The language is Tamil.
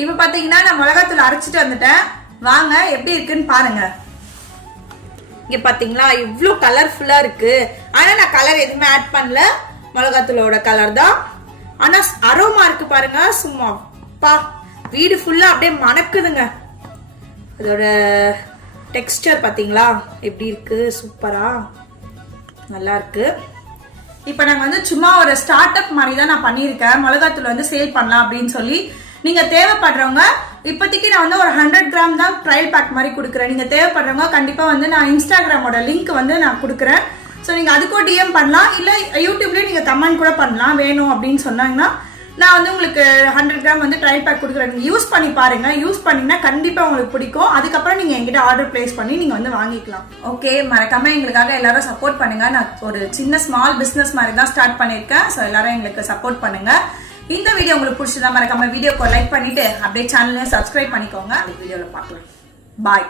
இப்ப பாத்தீங்கன்னா நான் மிளகாத்தூள் அரைச்சிட்டு வந்துட்டேன். வாங்க எப்படி இருக்குன்னு பாருங்க. இங்க பாத்தீங்களா இவ்ளோ கலர்ஃபுல்லா இருக்கு. ஆனா நான் கலர் எதுவுமே ஆட் பண்ணல, மிளகாத்தூளோட கலர் தான். ஆனா அரோமா இருக்கு பாருங்க, சும்மா பா வீடு ஃபுல்லா அப்படியே மணக்குதுங்க. அதோட டெக்ஸ்டர் பாத்தீங்களா எப்படி இருக்கு, சூப்பரா நல்லா இருக்கு. இப்ப நாங்க வந்து சும்மா ஒரு ஸ்டார்ட் அப் மாதிரி தான் நான் பண்ணிருக்கேன். மிளகாத்தூள் வந்து சேல் பண்ணலாம் அப்படின்னு சொல்லி. நீங்க தேவைப்படுறவங்க இப்போதைக்கு நான் வந்து ஒரு 100 கிராம் தான் ட்ரையல் பேக் மாதிரி கொடுக்குறேன். நீங்க தேவைப்படுறவங்க கண்டிப்பா வந்து நான் இன்ஸ்டாகிராமோட லிங்க் வந்து நான் கொடுக்குறேன். ஸோ நீங்க அதுக்கும் டிஎம் பண்ணலாம், இல்ல யூடியூப்லயே நீங்க கமெண்ட் கூட பண்ணலாம். வேணும் அப்படின்னு சொன்னாங்கன்னா நான் வந்து உங்களுக்கு 100 கிராம் வந்து ட்ரையல் பேக் கொடுக்குறேன். நீங்க யூஸ் பண்ணி பாருங்க. யூஸ் பண்ணீங்கன்னா கண்டிப்பா உங்களுக்கு பிடிக்கும். அதுக்கப்புறம் நீங்க எங்கிட்ட ஆர்டர் பிளேஸ் பண்ணி நீங்க வந்து வாங்கிக்கலாம். ஓகே, மறக்காம எங்களுக்காக எல்லாரும் சப்போர்ட் பண்ணுங்க. நான் ஒரு சின்ன ஸ்மால் பிசினஸ் மாதிரி தான் ஸ்டார்ட் பண்ணிருக்கேன். ஸோ எல்லாரும் எங்களுக்கு சப்போர்ட் பண்ணுங்க. இந்த வீடியோ உங்களுக்கு பிடிச்சதா மறக்காம வீடியோக்கு லைக் பண்ணிட்டு அப்படியே சேனலையும் சப்ஸ்கிரைப் பண்ணிக்கோங்க. அந்த வீடியோல பார்க்கலாம். பாய்.